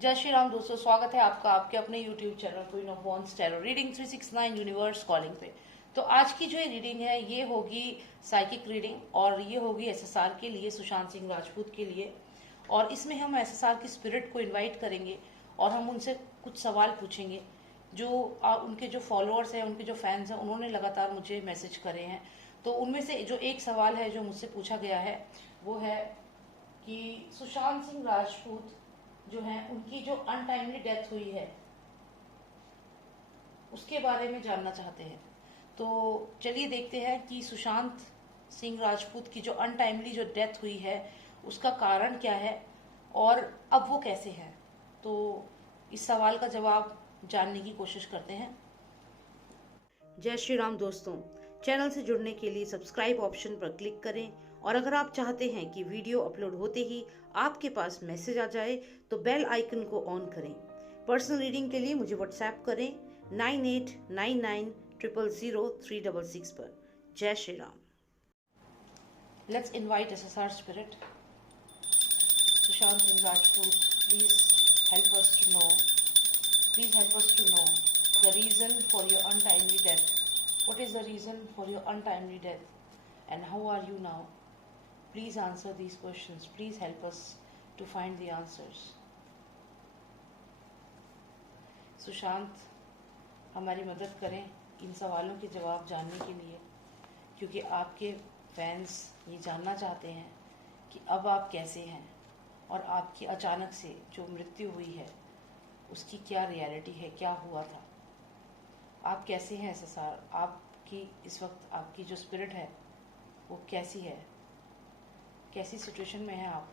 जय श्री राम दोस्तों, स्वागत है आपका आपके अपने YouTube channel queen of wands tarot reading 369 universe calling पे। तो आज की जो ये रीडिंग है ये होगी साइकिक रीडिंग और ये होगी एसएसआर के लिए, सुशांत सिंह राजपूत के लिए। और इसमें हम एसएसआर की स्पिरिट को इनवाइट करेंगे और हम उनसे कुछ सवाल पूछेंगे जो उनके जो फॉलोअर्स हैं, उनके जो फैंस हैं, उन्होंने लगातार मुझे मैसेज करे हैं। तो उनमें से जो एक सवाल है जो मुझसे पूछा गया है वो है कि सुशांत सिंह राजपूत जो है उनकी जो अनटाइमली डेथ हुई है उसके बारे में जानना चाहते हैं। तो चलिए देखते हैं कि सुशांत सिंह राजपूत की जो अनटाइमली जो डेथ हुई है उसका कारण क्या है और अब वो कैसे हैं। तो इस सवाल का जवाब जानने की कोशिश करते हैं। जय श्री राम दोस्तों, चैनल से जुड़ने के लिए सब्सक्राइब ऑप्शन पर क्लिक करें और अगर आप चाहते हैं कि वीडियो अपलोड होते ही आपके पास मैसेज आ जाए तो बेल आइकन को ऑन करें। पर्सनल रीडिंग के लिए मुझे व्हाट्सएप करें 9899000366 पर। जय Shri Ram. Let's invite SSR spirit. Sushant Singh Rajput, please help us to know, please help us to know the reason for your untimely death. What is the reason for your untimely death and how are you now? Please answer these questions. Please help us to find the answers. Sushant, हमारी मदद करें इन सवालों के जवाब जानने के लिए, क्योंकि आपके फैंस ये जानना चाहते हैं कि अब आप कैसे हैं और आपकी अचानक से जो मृत्यु हुई है उसकी क्या रियलिटी है, क्या हुआ था, आप कैसे हैं एसएसआर, आपकी इस वक्त आपकी जो स्पिरिट है वो कैसी है, कैसी सिचुएशन में है आप।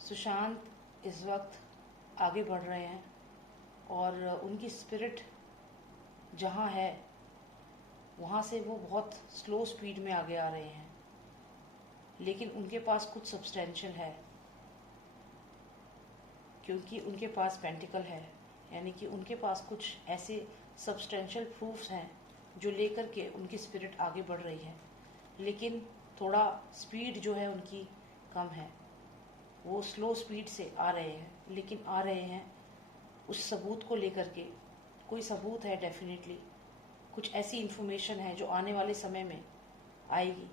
सुशांत इस वक्त आगे बढ़ रहे हैं और उनकी स्पिरिट जहाँ है वहाँ से वो बहुत स्लो स्पीड में आगे आ रहे हैं, लेकिन उनके पास कुछ सब्सटेंशियल है क्योंकि उनके पास पेंटिकल है, यानी कि उनके पास कुछ ऐसे सब्सटेंशियल प्रूफ्स हैं जो लेकर के उनकी स्पिरिट आगे बढ़ रही है। लेकिन थोड़ा स्पीड जो है उनकी कम है, वो स्लो स्पीड से आ रहे हैं, लेकिन आ रहे हैं उस सबूत को लेकर के। कोई सबूत है डेफिनेटली, कुछ ऐसी इन्फॉर्मेशन है जो आने वाले समय में आएगी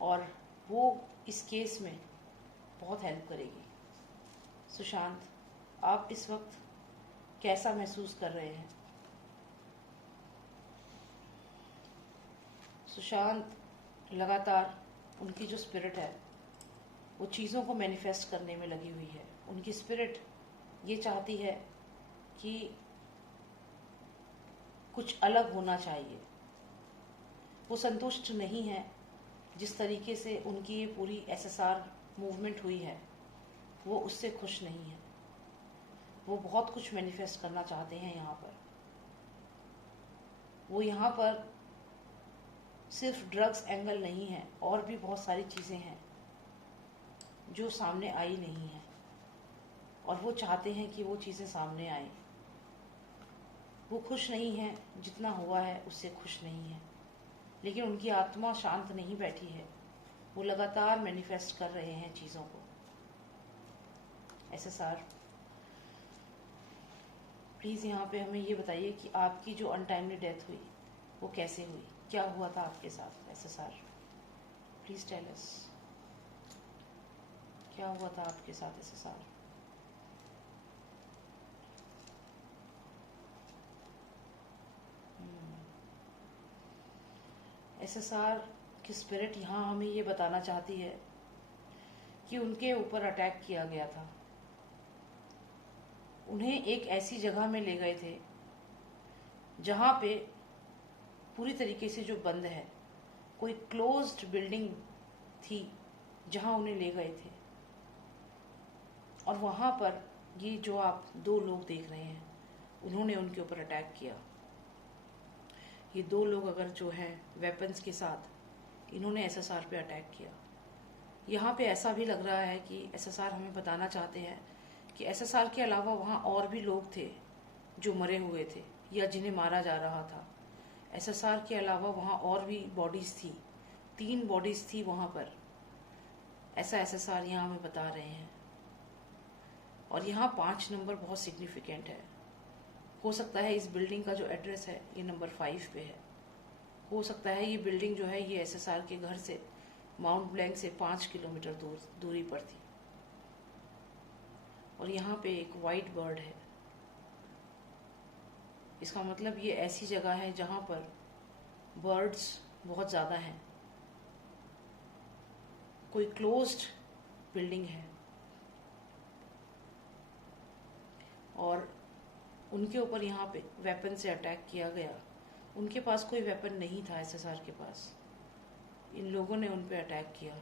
और वो इस केस में बहुत हेल्प करेगी। सुशांत, आप इस वक्त कैसा महसूस कर रहे हैं? सुशांत, लगातार उनकी जो स्पिरिट है वो चीज़ों को मैनिफेस्ट करने में लगी हुई है। उनकी स्पिरिट ये चाहती है कि कुछ अलग होना चाहिए। वो संतुष्ट नहीं है जिस तरीके से उनकी ये पूरी एसएसआर मूवमेंट हुई है, वो उससे खुश नहीं है। वो बहुत कुछ मैनिफेस्ट करना चाहते हैं यहाँ पर। वो यहाँ पर सिर्फ ड्रग्स एंगल नहीं है, और भी बहुत सारी चीज़ें हैं जो सामने आई नहीं है और वो चाहते हैं कि वो चीज़ें सामने आए। वो खुश नहीं है, जितना हुआ है उससे खुश नहीं है, लेकिन उनकी आत्मा शांत नहीं बैठी है। वो लगातार मैनिफेस्ट कर रहे हैं चीज़ों को। एसएसआर, प्लीज़ यहाँ पे हमें ये बताइए कि आपकी जो अनटाइमली डेथ हुई वो कैसे हुई, क्या हुआ था आपके साथ। एसएसआर, प्लीज़ टेल अस, क्या हुआ था आपके साथ एसएसआर। एसएसआर की स्पिरिट यहाँ हमें ये बताना चाहती है कि उनके ऊपर अटैक किया गया था। उन्हें एक ऐसी जगह में ले गए थे जहाँ पे पूरी तरीके से जो बंद है, कोई क्लोज्ड बिल्डिंग थी जहाँ उन्हें ले गए थे। और वहाँ पर ये जो आप दो लोग देख रहे हैं उन्होंने उनके ऊपर अटैक किया। ये दो लोग अगर जो है वेपन्स के साथ इन्होंने एसएसआर पे अटैक किया। यहाँ पे ऐसा भी लग रहा है कि एसएसआर हमें बताना चाहते हैं कि एसएसआर के अलावा वहाँ और भी लोग थे जो मरे हुए थे या जिन्हें मारा जा रहा था। एसएसआर के अलावा वहाँ और भी बॉडीज़ थी 3 बॉडीज थी वहाँ पर, ऐसा SSR यहाँ हमें बता रहे हैं। और यहाँ 5 नंबर बहुत सिग्निफिकेंट है। हो सकता है इस बिल्डिंग का जो एड्रेस है ये नंबर 5 पे है। हो सकता है ये बिल्डिंग जो है ये SSR के घर से माउंट ब्लैंक से 5 किलोमीटर दूरी पर थी। और यहाँ पे एक वाइट बर्ड है। इसका मतलब ये ऐसी जगह है जहाँ पर बर्ड्स बहुत ज़्यादा हैं। कोई क्लोज्ड बिल्डिंग है और उनके ऊपर यहाँ पे वेपन से अटैक किया गया। उनके पास कोई वेपन नहीं था SSR के पास, इन लोगों ने उन पे अटैक किया।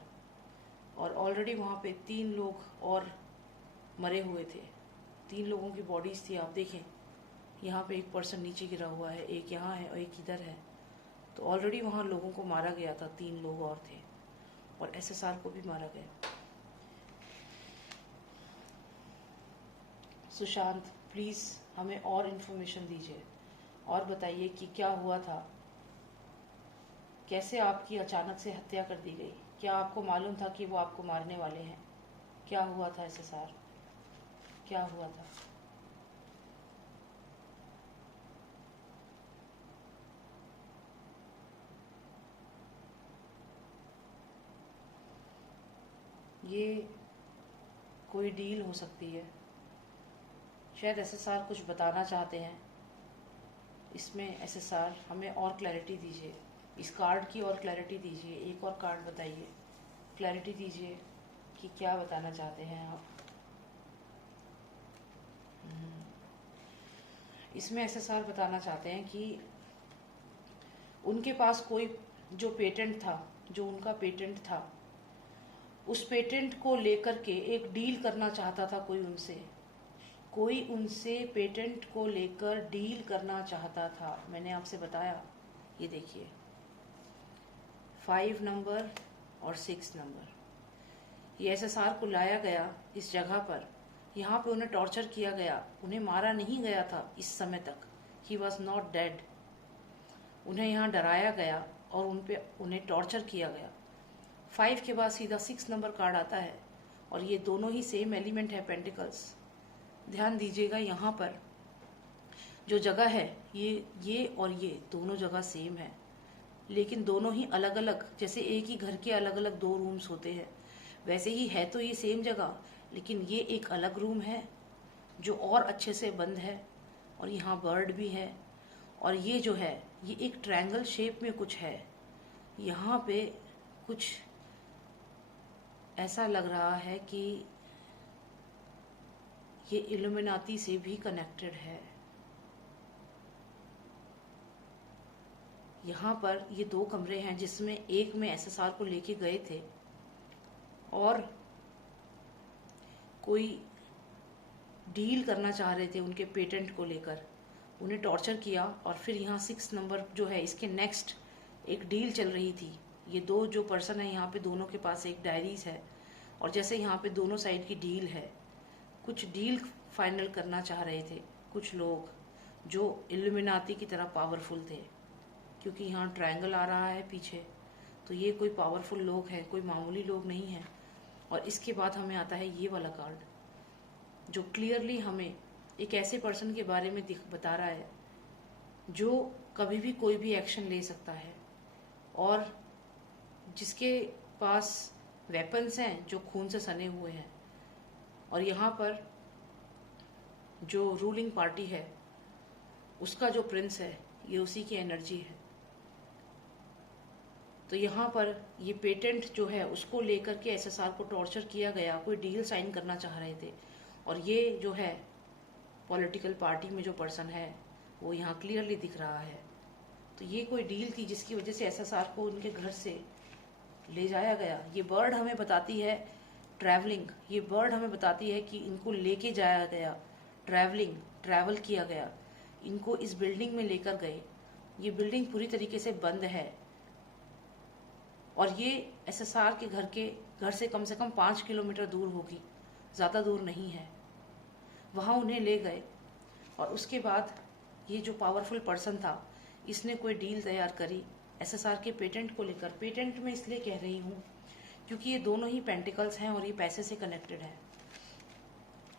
और ऑलरेडी वहाँ पे 3 लोग और मरे हुए थे। 3 लोगों की बॉडीज थी। आप देखें यहाँ पे एक पर्सन नीचे गिरा हुआ है, एक यहाँ है और एक इधर है। तो ऑलरेडी वहाँ लोगों को मारा गया था, 3 लोग और थे और SSR को भी मारा गया। सुशांत प्लीज़ हमें और इन्फॉर्मेशन दीजिए और बताइए कि क्या हुआ था, कैसे आपकी अचानक से हत्या कर दी गई। क्या आपको मालूम था कि वो आपको मारने वाले हैं? क्या हुआ था SSR, क्या हुआ था? ये कोई डील हो सकती है। शायद SSR कुछ बताना चाहते हैं इसमें। SSR हमें और क्लैरिटी दीजिए, इस कार्ड की और क्लैरिटी दीजिए। एक और कार्ड बताइए, क्लैरिटी दीजिए कि क्या बताना चाहते हैं आप। इसमें SSR बताना चाहते हैं कि उनके पास कोई जो पेटेंट था, जो उनका पेटेंट था, उस पेटेंट को लेकर के एक डील करना चाहता था कोई उनसे पेटेंट को लेकर डील करना चाहता था। मैंने आपसे बताया, ये देखिए 5 नंबर और 6 नंबर। ये SSR को लाया गया इस जगह पर, यहाँ पे उन्हें टॉर्चर किया गया। उन्हें मारा नहीं गया था इस समय तक, ही वॉज नॉट डेड। उन्हें यहाँ डराया गया और उन्हें टॉर्चर किया गया। 5 के बाद सीधा 6 नंबर कार्ड आता है और ये दोनों ही सेम एलिमेंट है, पेंटिकल्स। ध्यान दीजिएगा यहाँ पर जो जगह है ये और ये दोनों जगह सेम है, लेकिन दोनों ही अलग अलग। जैसे एक ही घर के अलग अलग 2 रूम्स होते हैं, वैसे ही है तो ये सेम जगह, लेकिन ये एक अलग रूम है जो और अच्छे से बंद है। और यहाँ बर्ड भी है। और ये जो है ये एक ट्रायंगल शेप में कुछ है। यहाँ पे कुछ ऐसा लग रहा है कि ये इल्यूमिनाती से भी कनेक्टेड है। यहाँ पर ये 2 कमरे हैं जिसमें एक में SSR को लेके गए थे और कोई डील करना चाह रहे थे उनके पेटेंट को लेकर। उन्हें टॉर्चर किया और फिर यहाँ 6 नंबर जो है इसके नेक्स्ट एक डील चल रही थी। ये 2 जो पर्सन है यहाँ पे दोनों के पास एक डायरीज है और जैसे यहाँ पे दोनों साइड की डील है, कुछ डील फाइनल करना चाह रहे थे कुछ लोग जो इल्यूमिनाती की तरह पावरफुल थे। क्योंकि यहाँ ट्रायंगल आ रहा है पीछे, तो ये कोई पावरफुल लोग हैं, कोई मामूली लोग नहीं हैं। और इसके बाद हमें आता है ये वाला कार्ड जो क्लियरली हमें एक ऐसे पर्सन के बारे में बता रहा है जो कभी भी कोई भी एक्शन ले सकता है और जिसके पास वेपन्स हैं जो खून से सने हुए हैं। और यहाँ पर जो रूलिंग पार्टी है उसका जो प्रिंस है ये उसी की एनर्जी है। तो यहाँ पर ये पेटेंट जो है उसको लेकर के SSR को टॉर्चर किया गया, कोई डील साइन करना चाह रहे थे। और ये जो है पॉलिटिकल पार्टी में जो पर्सन है वो यहाँ क्लियरली दिख रहा है। तो ये कोई डील थी जिसकी वजह से SSR को उनके घर से ले जाया गया। ये बर्ड हमें बताती है ट्रैवलिंग, ये बर्ड हमें बताती है कि इनको लेके जाया गया, ट्रैवल किया गया, इनको इस बिल्डिंग में लेकर गए। ये बिल्डिंग पूरी तरीके से बंद है और ये SSR के घर से कम 5 किलोमीटर दूर होगी, ज़्यादा दूर नहीं है। वहाँ उन्हें ले गए और उसके बाद ये जो पावरफुल पर्सन था इसने कोई डील तैयार करी एसएसआर के पेटेंट को लेकर। पेटेंट में इसलिए कह रही हूँ क्योंकि ये दोनों ही पेंटिकल्स हैं और ये पैसे से कनेक्टेड है।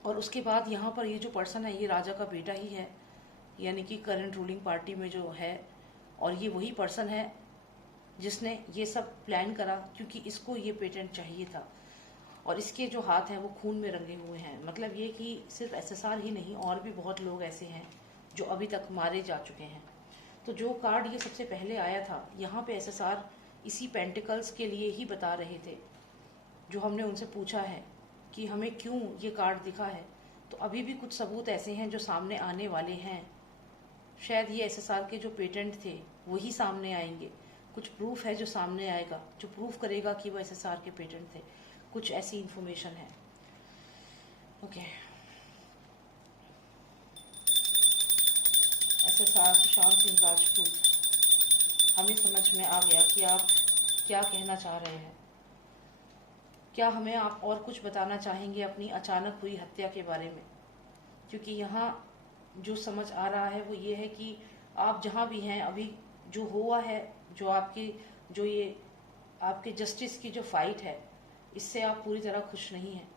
और उसके बाद यहाँ पर ये जो पर्सन है ये राजा का बेटा ही है, यानी कि करंट रूलिंग पार्टी में जो है, और ये वही पर्सन है जिसने ये सब प्लान करा क्योंकि इसको ये पेटेंट चाहिए था। और इसके जो हाथ हैं वो खून में रंगे हुए हैं। मतलब ये कि सिर्फ एसएसआर ही नहीं, और भी बहुत लोग ऐसे हैं जो अभी तक मारे जा चुके हैं। तो जो कार्ड ये सबसे पहले आया था, यहाँ पे एसएसआर इसी पेंटिकल्स के लिए ही बता रहे थे। जो हमने उनसे पूछा है कि हमें क्यों ये कार्ड दिखा है, तो अभी भी कुछ सबूत ऐसे हैं जो सामने आने वाले हैं। शायद ये एसएसआर के जो पेटेंट थे वही सामने आएंगे। कुछ प्रूफ है जो सामने आएगा, जो प्रूफ करेगा कि वो एसएसआर के पेटेंट थे। कुछ ऐसी इंफॉर्मेशन है। ओके, एसएसआर सुशांत सिंह राजपूत, हमें समझ में आ गया कि आप क्या कहना चाह रहे हैं। क्या हमें आप और कुछ बताना चाहेंगे अपनी अचानक हुई हत्या के बारे में? क्योंकि यहाँ जो समझ आ रहा है वो ये है कि आप जहाँ भी हैं अभी जो हुआ है, जो ये आपके जस्टिस की जो फाइट है, इससे आप पूरी तरह खुश नहीं हैं।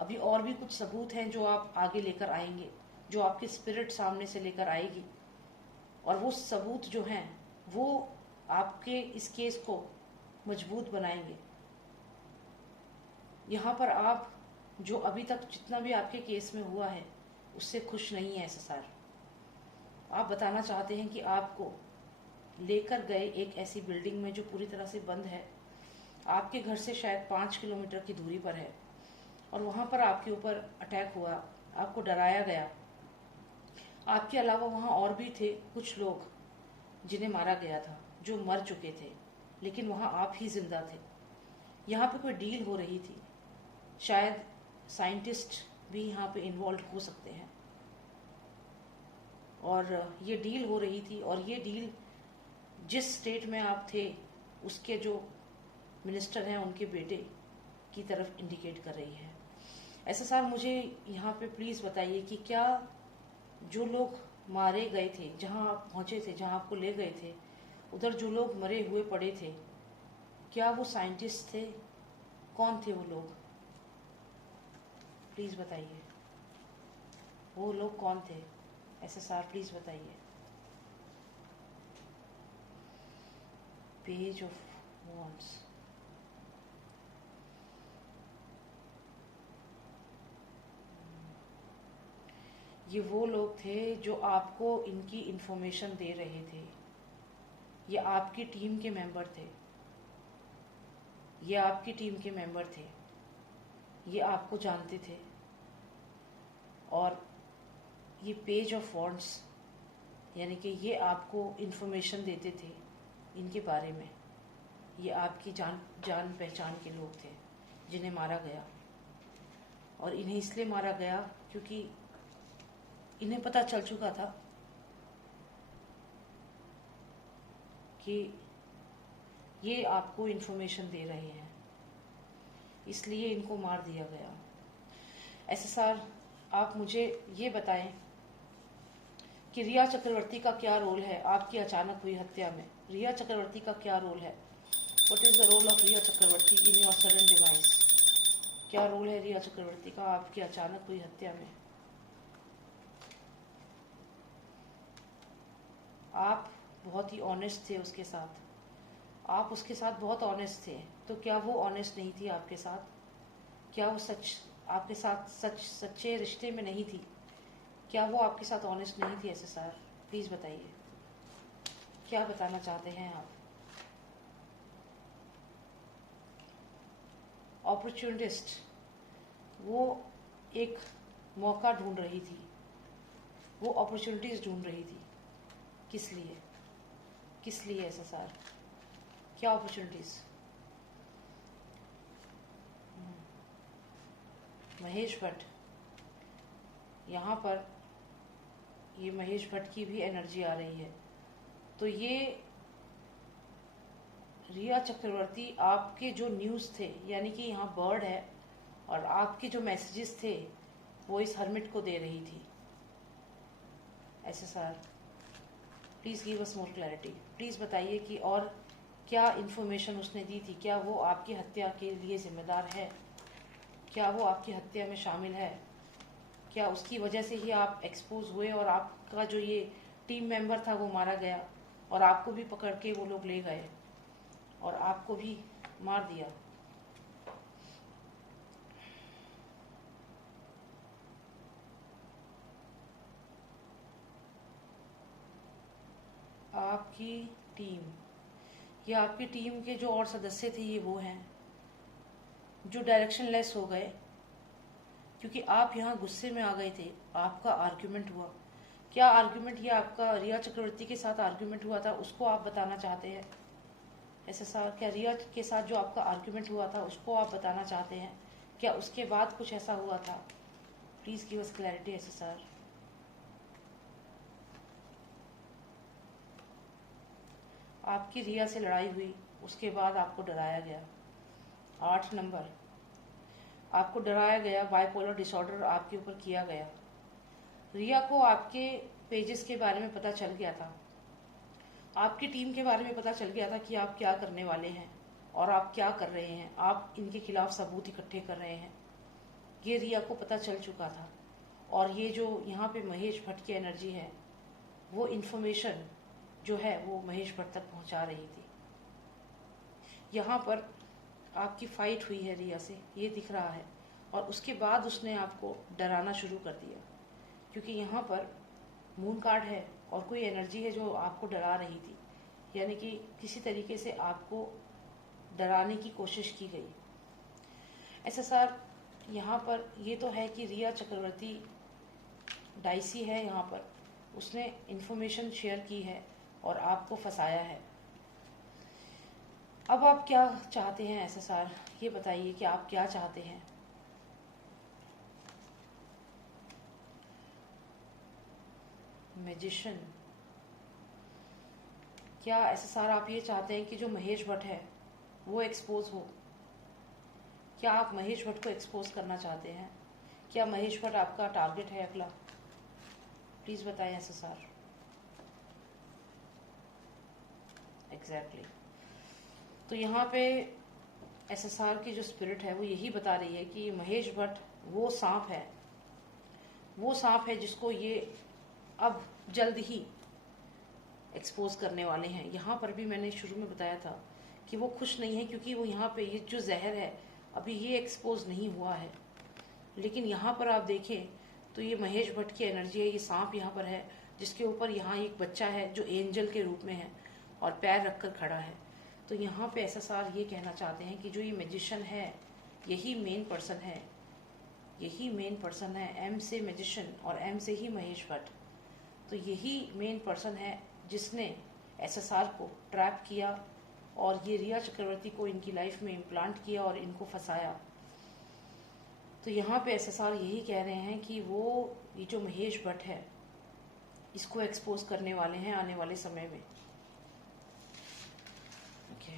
अभी और भी कुछ सबूत हैं जो आप आगे लेकर आएंगे, जो आपकी स्पिरिट सामने से लेकर आएगी, और वो सबूत जो हैं वो आपके इस केस को मजबूत बनाएंगे। यहाँ पर आप जो अभी तक जितना भी आपके केस में हुआ है उससे खुश नहीं है एसएसआर। आप बताना चाहते हैं कि आपको लेकर गए एक ऐसी बिल्डिंग में जो पूरी तरह से बंद है, आपके घर से शायद 5 किलोमीटर की दूरी पर है, और वहाँ पर आपके ऊपर अटैक हुआ, आपको डराया गया। आपके अलावा वहाँ और भी थे कुछ लोग जिन्हें मारा गया था, जो मर चुके थे, लेकिन वहाँ आप ही जिंदा थे। यहाँ पे कोई डील हो रही थी, शायद साइंटिस्ट भी यहाँ पे इन्वॉल्व हो सकते हैं, और ये डील हो रही थी, और ये डील जिस स्टेट में आप थे उसके जो मिनिस्टर हैं उनके बेटे की तरफ इंडिकेट कर रही है। एसएसआर मुझे यहाँ पे प्लीज़ बताइए कि क्या जो लोग मारे गए थे, जहाँ आप पहुँचे थे, जहाँ आपको ले गए थे, उधर जो लोग मरे हुए पड़े थे, क्या वो साइंटिस्ट थे? कौन थे वो लोग? प्लीज़ बताइए, वो लोग कौन थे? एसएसआर प्लीज़ बताइए। पेज ऑफ वॉन्ड्स, ये वो लोग थे जो आपको इनकी इंफॉर्मेशन दे रहे थे। ये आपकी टीम के मेंबर थे, ये आपकी टीम के मेंबर थे, ये आपको जानते थे, और ये पेज ऑफ वॉन्ड्स यानी कि ये आपको इंफॉर्मेशन देते थे इनके बारे में। ये आपकी जान पहचान के लोग थे जिन्हें मारा गया, और इन्हें इसलिए मारा गया क्योंकि इन्हें पता चल चुका था कि ये आपको इन्फॉर्मेशन दे रहे हैं, इसलिए इनको मार दिया गया। एसएसआर, आप मुझे ये बताएं कि रिया चक्रवर्ती का क्या रोल है आपकी अचानक हुई हत्या में? रिया चक्रवर्ती का क्या रोल है? What is the role of Rhea Chakraborty in your sudden device? क्या रोल है रिया चक्रवर्ती का आपकी अचानक हुई हत्या में? आप बहुत ही ऑनेस्ट थे उसके साथ, आप उसके साथ बहुत ऑनेस्ट थे, तो क्या वो ऑनेस्ट नहीं थी आपके साथ? क्या वो आपके साथ सच्चे रिश्ते में नहीं थी? क्या वो आपके साथ ऑनेस्ट नहीं थी? एसएसआर प्लीज़ बताइए, क्या बताना चाहते हैं आप? अपॉर्चुनिस्ट, वो एक मौका ढूंढ रही थी, वो अपॉर्चुनिटीज ढूंढ रही थी। किस लिए? किस लिए एसएसआर? क्या अपॉर्चुनिटीज? महेश भट्ट, यहाँ पर ये महेश भट्ट की भी एनर्जी आ रही है। तो ये रिया चक्रवर्ती आपके जो न्यूज़ थे, यानी कि यहाँ बर्ड है, और आपके जो मैसेजेस थे वो इस हर्मिट को दे रही थी। SSR please give us more clarity, please बताइए कि और क्या इन्फॉर्मेशन उसने दी थी, क्या वो आपकी हत्या के लिए जिम्मेदार है, क्या वो आपकी हत्या में शामिल है, क्या उसकी वजह से ही आप एक्सपोज हुए और आपका जो ये टीम मेंबर था वो मारा गया और आपको भी पकड़ के वो लोग ले गए और आपको भी मार दिया। आपकी टीम, ये आपकी टीम के जो और सदस्य थे ये वो हैं जो डायरेक्शनलेस हो गए, क्योंकि आप यहाँ गुस्से में आ गए थे, आपका आर्ग्यूमेंट हुआ। क्या आर्ग्यूमेंट ये आपका रिया चक्रवर्ती के साथ आर्ग्यूमेंट हुआ था उसको आप बताना चाहते हैं SSR? क्या रिया के साथ जो आपका आर्ग्यूमेंट हुआ था उसको आप बताना चाहते हैं? क्या उसके बाद कुछ ऐसा हुआ था? Please give us clarity SSR। आपकी रिया से लड़ाई हुई, उसके बाद आपको डराया गया। 8 नंबर, आपको डराया गया, बाइपोलर डिसऑर्डर आपके ऊपर किया गया। रिया को आपके पेजेस के बारे में पता चल गया था, आपकी टीम के बारे में पता चल गया था कि आप क्या करने वाले हैं और आप क्या कर रहे हैं, आप इनके खिलाफ सबूत इकट्ठे कर रहे हैं, ये रिया को पता चल चुका था। और ये जो यहाँ पे महेश भट्ट की एनर्जी है वो इन्फॉर्मेशन जो है वो महेश भट्ट तक पहुँचा रही थी। यहाँ पर आपकी फाइट हुई है रिया से, ये दिख रहा है, और उसके बाद उसने आपको डराना शुरू कर दिया, क्योंकि यहाँ पर मून कार्ड है और कोई एनर्जी है जो आपको डरा रही थी, यानी कि किसी तरीके से आपको डराने की कोशिश की गई। SSR यहाँ पर ये तो है कि रिया चक्रवर्ती डाइसी है, यहाँ पर उसने इन्फॉर्मेशन शेयर की है और आपको फंसाया है। अब आप क्या चाहते हैं SSR, ये बताइए कि आप क्या चाहते हैं? मैजिशियन, क्या SSR आप ये चाहते हैं कि जो महेश भट्ट है वो एक्सपोज हो? क्या आप महेश भट्ट को एक्सपोज करना चाहते हैं? क्या महेश भट्ट आपका टारगेट है अगला? प्लीज बताएं SSR। एग्जैक्टली। तो यहाँ पे SSR की जो स्पिरिट है वो यही बता रही है कि महेश भट्ट वो सांप है, वो सांप है जिसको ये अब जल्द ही एक्सपोज करने वाले हैं। यहाँ पर भी मैंने शुरू में बताया था कि वो खुश नहीं है, क्योंकि वो यहाँ पे ये जो जहर है अभी ये एक्सपोज नहीं हुआ है। लेकिन यहाँ पर आप देखें तो ये महेश भट्ट की एनर्जी है, ये सांप यहाँ पर है जिसके ऊपर यहाँ एक बच्चा है जो एंजल के रूप में है और पैर रखकर खड़ा है। तो यहाँ पे SSR ये कहना चाहते हैं कि जो ये मैजिशियन है यही मेन पर्सन है, यही मेन पर्सन है। M से मैजिशियन और M से ही महेश भट्ट, तो यही मेन पर्सन है जिसने SSR को ट्रैप किया और ये रिया चक्रवर्ती को इनकी लाइफ में इम्प्लांट किया और इनको फंसाया। तो यहाँ पे SSR यही कह रहे हैं कि वो ये जो महेश भट्ट है इसको एक्सपोज करने वाले हैं आने वाले समय में। ओके,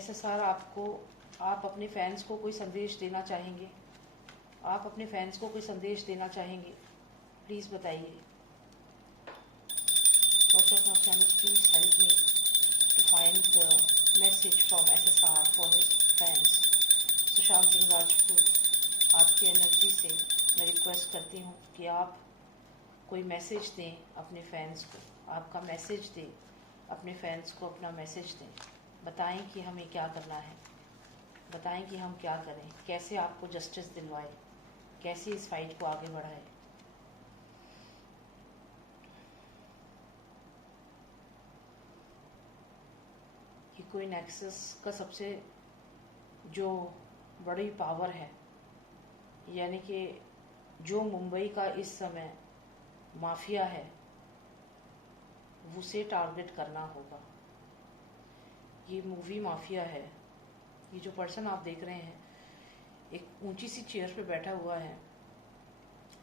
SSR आप अपने फैंस को कोई संदेश देना चाहेंगे? आप अपने फैंस को कोई संदेश देना चाहेंगे? प्लीज बताइए। Please help me to find the message from SSR for his fans. Sushant Singh Rajput, आपकी एनर्जी से मैं रिक्वेस्ट करती हूँ कि आप कोई मैसेज दें अपने फैंस को, आपका मैसेज दें अपने फैंस को, अपना मैसेज दें, बताएं कि हमें क्या करना है, बताएं कि हम क्या करें, कैसे आपको जस्टिस दिलवाएं, कैसे इस फाइट को आगे बढ़ाएं। कि कोई नेक्सस का सबसे जो बड़ी पावर है, यानी कि जो मुंबई का इस समय माफिया है उसे टारगेट करना होगा। ये मूवी माफिया है। ये जो पर्सन आप देख रहे हैं एक ऊंची सी चेयर पे बैठा हुआ है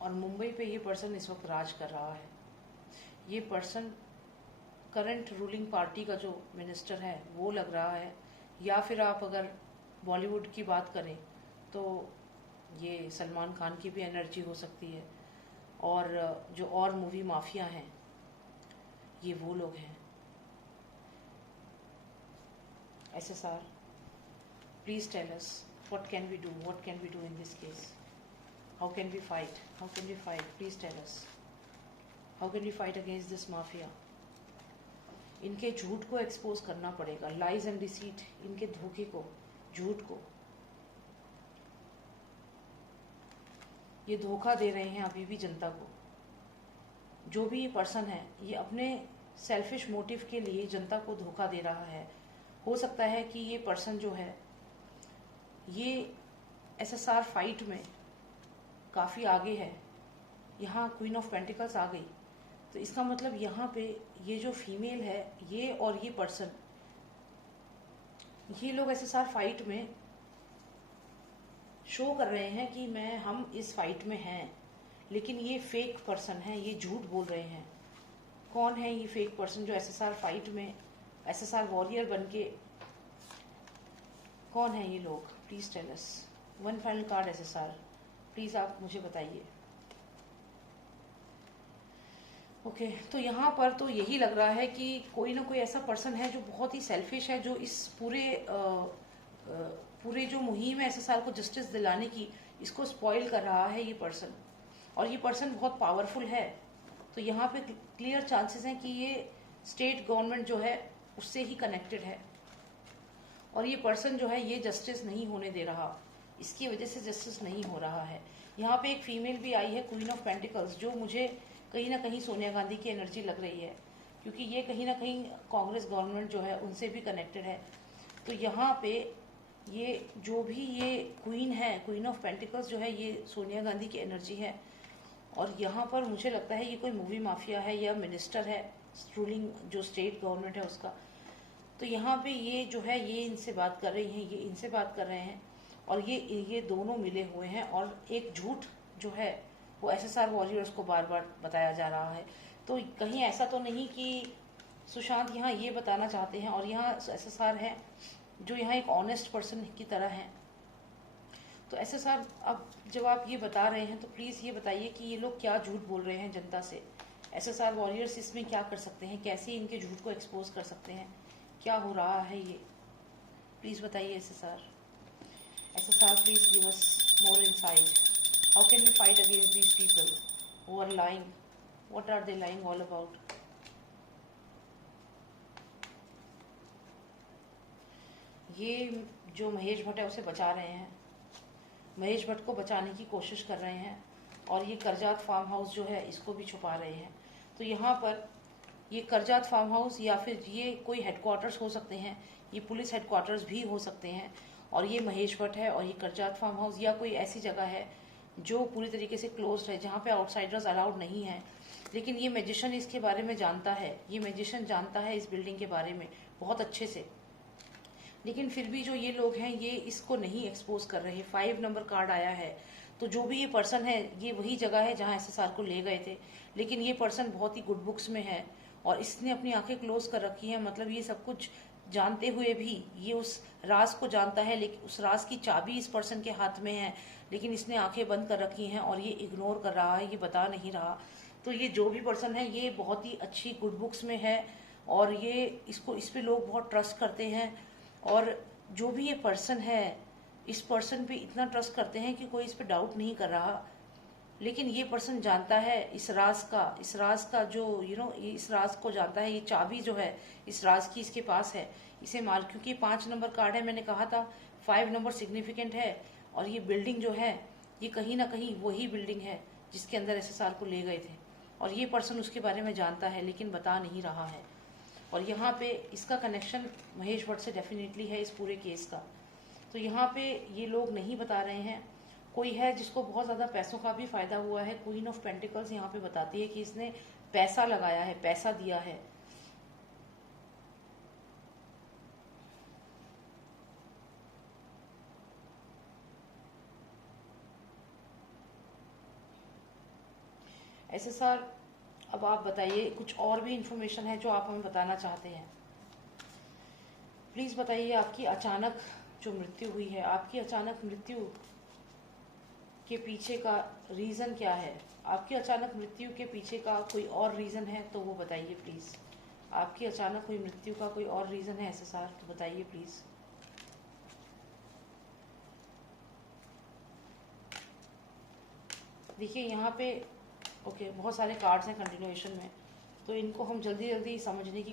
और मुंबई पे ये पर्सन इस वक्त राज कर रहा है। ये पर्सन करंट रूलिंग पार्टी का जो मिनिस्टर है वो लग रहा है, या फिर आप अगर बॉलीवुड की बात करें तो ये सलमान खान की भी एनर्जी हो सकती है, और जो और मूवी माफिया हैं ये वो लोग हैं। SSR, please tell us what can we do, what can we do in this case, how can we fight, how can we fight, please tell us how can we fight against this mafia। इनके झूठ को expose करना पड़ेगा, lies and deceit, इनके धोखे को, झूठ को। ये धोखा दे रहे हैं अभी भी जनता को। जो भी ये पर्सन है ये अपने सेल्फिश मोटिव के लिए जनता को धोखा दे रहा है। हो सकता है कि ये पर्सन जो है ये SSR फाइट में काफ़ी आगे है। यहाँ क्वीन ऑफ पेंटिकल्स आ गई, तो इसका मतलब यहाँ पे ये जो फीमेल है ये और ये पर्सन, ये लोग SSR फाइट में शो कर रहे हैं कि हम इस फाइट में हैं, लेकिन ये फेक पर्सन है, ये झूठ बोल रहे हैं। कौन है ये फेक पर्सन जो SSR फाइट में SSR वॉरियर बन के, कौन है ये लोग? Please tell us. One final card SSR, please आप मुझे बताइए। ओके, तो यहाँ पर तो यही लग रहा है कि कोई ना कोई ऐसा पर्सन है जो बहुत ही सेल्फिश है, जो इस पूरे जो मुहिम है SSR को जस्टिस दिलाने की, इसको स्पॉइल कर रहा है ये पर्सन। और ये पर्सन बहुत पावरफुल है, तो यहाँ पे क्लियर चांसेस हैं कि ये स्टेट गवर्नमेंट जो है उससे ही कनेक्टेड है। और ये पर्सन जो है ये जस्टिस नहीं होने दे रहा, इसकी वजह से जस्टिस नहीं हो रहा है। यहाँ पे एक फीमेल भी आई है, क्वीन ऑफ पेंटिकल्स, जो मुझे कहीं ना कहीं सोनिया गांधी की एनर्जी लग रही है, क्योंकि ये कहीं ना कहीं कांग्रेस गवर्नमेंट जो है उनसे भी कनेक्टेड है। तो यहाँ पे ये जो भी ये क्वीन है, क्वीन ऑफ पेंटिकल्स जो है, ये सोनिया गांधी की एनर्जी है। और यहाँ पर मुझे लगता है ये कोई मूवी माफिया है या मिनिस्टर है, रूलिंग जो स्टेट गवर्नमेंट है उसका। तो यहाँ पे ये जो है ये इनसे बात कर रही हैं, ये इनसे बात कर रहे हैं, और ये दोनों मिले हुए हैं। और एक झूठ जो है वो SSR वॉरियर्स को बार बार बताया जा रहा है। तो कहीं ऐसा तो नहीं कि सुशांत यहाँ ये बताना चाहते हैं और यहाँ SSR है जो यहाँ एक ऑनेस्ट पर्सन की तरह है। तो SSR, अब जब आप ये बता रहे हैं तो प्लीज़ ये बताइए कि ये लोग क्या झूठ बोल रहे हैं जनता से। SSR वॉरियर्स इसमें क्या कर सकते हैं, कैसे इनके झूठ को एक्सपोज कर सकते हैं, क्या हो रहा है ये, प्लीज़ बताइए SSR। SSR, please give us more insight. How can we fight against these people who are lying? What are they lying all about? ये जो महेश भट्ट है उसे बचा रहे हैं, महेश भट्ट को बचाने की कोशिश कर रहे हैं, और ये करजात फार्म हाउस जो है इसको भी छुपा रहे हैं। तो यहाँ पर ये करजात फार्म हाउस या फिर ये कोई हेडक्वार्टर्स हो सकते हैं, ये पुलिस हेडक्वार्टर्स भी हो सकते हैं, और ये महेश भट्ट है, और ये करजात फार्म हाउस या कोई ऐसी जगह है जो पूरी तरीके से क्लोज्ड है, जहाँ पे आउटसाइडर्स अलाउड नहीं है। लेकिन ये मैजिशियन इसके बारे में जानता है, ये मैजिशियन जानता है इस बिल्डिंग के बारे में बहुत अच्छे से, लेकिन फिर भी जो ये लोग हैं ये इसको नहीं एक्सपोज कर रहे। 5 नंबर कार्ड आया है, तो जो भी ये पर्सन है ये वही जगह है जहाँ SSR को ले गए थे, लेकिन ये पर्सन बहुत ही गुड बुक्स में है और इसने अपनी आंखें क्लोज कर रखी हैं। मतलब ये सब कुछ जानते हुए भी ये उस राज को जानता है, लेकिन उस राज की चाबी इस पर्सन के हाथ में है, लेकिन इसने आंखें बंद कर रखी हैं और ये इग्नोर कर रहा है, ये बता नहीं रहा। तो ये जो भी पर्सन है ये बहुत ही अच्छी गुड बुक्स में है, और ये इस पे लोग बहुत ट्रस्ट करते हैं। और जो भी ये पर्सन है इस पर्सन पे इतना ट्रस्ट करते हैं कि कोई इस पे डाउट नहीं कर रहा। लेकिन ये पर्सन जानता है इस राज का जो इस राज को जानता है। ये चाबी जो है इस राज की इसके पास है, इसे मार, क्योंकि 5 नंबर कार्ड है, मैंने कहा था 5 नंबर सिग्निफिकेंट है। और ये बिल्डिंग जो है ये कहीं ना कहीं वही बिल्डिंग है जिसके अंदर SSR को ले गए थे, और ये पर्सन उसके बारे में जानता है लेकिन बता नहीं रहा है। और यहाँ पे इसका कनेक्शन महेश भट्ट से डेफिनेटली है इस पूरे केस का। तो यहाँ पे ये लोग नहीं बता रहे हैं। कोई है जिसको बहुत ज़्यादा पैसों का भी फायदा हुआ है। क्वीन ऑफ पेंटिकल्स यहाँ पे बताती है कि इसने पैसा लगाया है, पैसा दिया है। SSR, अब आप बताइए कुछ और भी इंफॉर्मेशन है जो आप हमें बताना चाहते हैं, प्लीज बताइए। आपकी अचानक जो मृत्यु हुई है, आपकी अचानक मृत्यु के पीछे का रीज़न क्या है? आपकी अचानक मृत्यु के पीछे का कोई और रीज़न है तो वो बताइए प्लीज़। आपकी अचानक हुई मृत्यु का कोई और रीज़न है SSR तो बताइए प्लीज़। देखिए यहाँ पे ओके बहुत सारे कार्ड्स हैं कंटिन्यूएशन में, तो इनको हम जल्दी जल्दी समझने की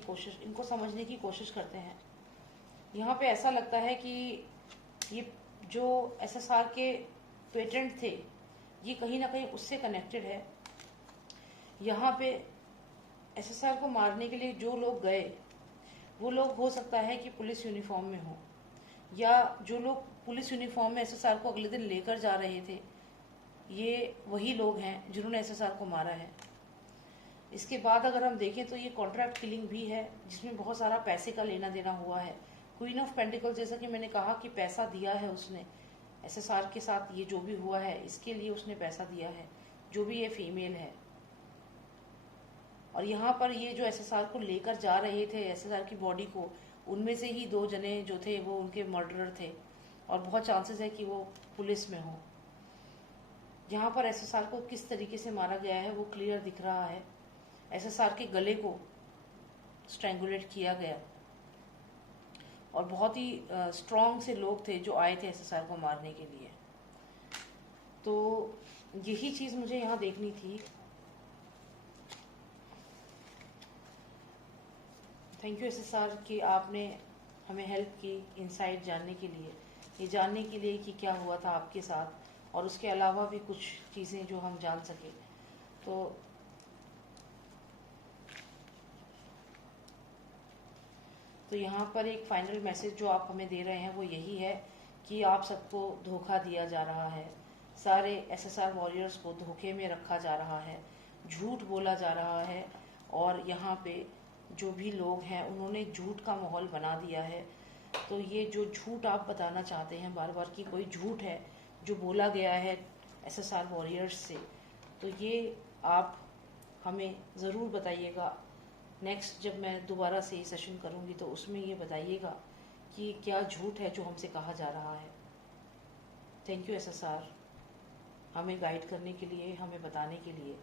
कोशिश करते हैं। यहाँ पे ऐसा लगता है कि ये जो SSR के पेटेंट थे ये कहीं ना कहीं उससे कनेक्टेड है। यहाँ पे SSR को मारने के लिए जो लोग गए वो लोग हो सकता है कि पुलिस यूनिफॉर्म में हो, या जो लोग पुलिस यूनिफॉर्म में SSR को अगले दिन लेकर जा रहे थे ये वही लोग हैं जिन्होंने SSR को मारा है। इसके बाद अगर हम देखें तो ये कॉन्ट्रैक्ट किलिंग भी है जिसमें बहुत सारा पैसे का लेना देना हुआ है। क्वीन ऑफ पेंटिकल, जैसा कि मैंने कहा कि पैसा दिया है उसने SSR के साथ, ये जो भी हुआ है इसके लिए उसने पैसा दिया है, जो भी ये फीमेल है। और यहाँ पर ये जो SSR को लेकर जा रहे थे SSR की बॉडी को, उनमें से ही 2 जने जो थे वो उनके मर्डरर थे और बहुत चांसेस है कि वो पुलिस में हो। यहाँ पर SSR को किस तरीके से मारा गया है वो क्लियर दिख रहा है। SSR के गले को स्ट्रैंगुलेट किया गया और बहुत ही स्ट्रॉन्ग से लोग थे जो आए थे SSR को मारने के लिए। तो यही चीज़ मुझे यहाँ देखनी थी। थैंक यू SSR कि आपने हमें हेल्प की इनसाइड जानने के लिए, ये जानने के लिए कि क्या हुआ था आपके साथ, और उसके अलावा भी कुछ चीज़ें जो हम जान सके। तो यहाँ पर एक फाइनल मैसेज जो आप हमें दे रहे हैं वो यही है कि आप सबको धोखा दिया जा रहा है, सारे SSR वॉरियर्स को धोखे में रखा जा रहा है, झूठ बोला जा रहा है, और यहाँ पे जो भी लोग हैं उन्होंने झूठ का माहौल बना दिया है। तो ये जो झूठ आप बताना चाहते हैं बार बार कि कोई झूठ है जो बोला गया है SSR वॉरियर्स से, तो ये आप हमें ज़रूर बताइएगा। नेक्स्ट जब मैं दोबारा से ये सेशन करूँगी तो उसमें ये बताइएगा कि क्या झूठ है जो हमसे कहा जा रहा है। थैंक यू SSR हमें गाइड करने के लिए, हमें बताने के लिए।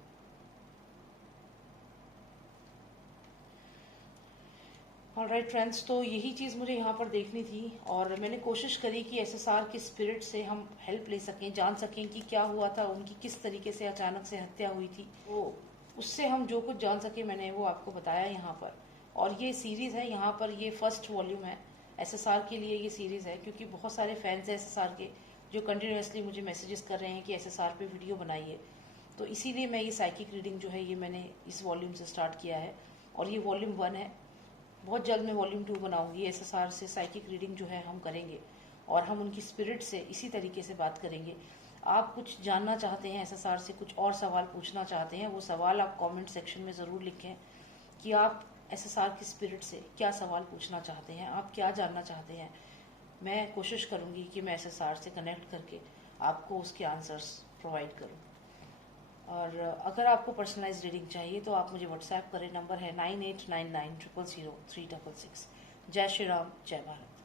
ऑलराइट फ्रेंड्स, तो यही चीज़ मुझे यहाँ पर देखनी थी और मैंने कोशिश करी कि SSR के स्पिरिट से हम हेल्प ले सकें, जान सकें कि क्या हुआ था, उनकी किस तरीके से अचानक से हत्या हुई थी। तो उससे हम जो कुछ जान सके मैंने वो आपको बताया यहाँ पर। और ये सीरीज़ है, यहाँ पर ये फर्स्ट वॉल्यूम है SSR के लिए ये सीरीज़ है, क्योंकि बहुत सारे फैंस हैं SSR के जो कंटिन्यूसली मुझे मैसेजेस कर रहे हैं कि SSR पे वीडियो बनाइए। तो इसीलिए मैं ये साइकिक रीडिंग जो है ये मैंने इस वॉल्यूम से स्टार्ट किया है और ये वॉल्यूम 1 है। बहुत जल्द मैं वॉल्यूम 2 बनाऊंगी। SSR से साइकिक रीडिंग जो है हम करेंगे और हम उनकी स्पिरिट से इसी तरीके से बात करेंगे। आप कुछ जानना चाहते हैं SSR से, कुछ और सवाल पूछना चाहते हैं, वो सवाल आप कमेंट सेक्शन में ज़रूर लिखें कि आप SSR की स्पिरिट से क्या सवाल पूछना चाहते हैं, आप क्या जानना चाहते हैं। मैं कोशिश करूँगी कि मैं SSR से कनेक्ट करके आपको उसके आंसर्स प्रोवाइड करूँ। और अगर आपको पर्सनलाइज रीडिंग चाहिए तो आप मुझे व्हाट्सएप करें, नंबर है 9899000366। जय श्री राम, जय भारत।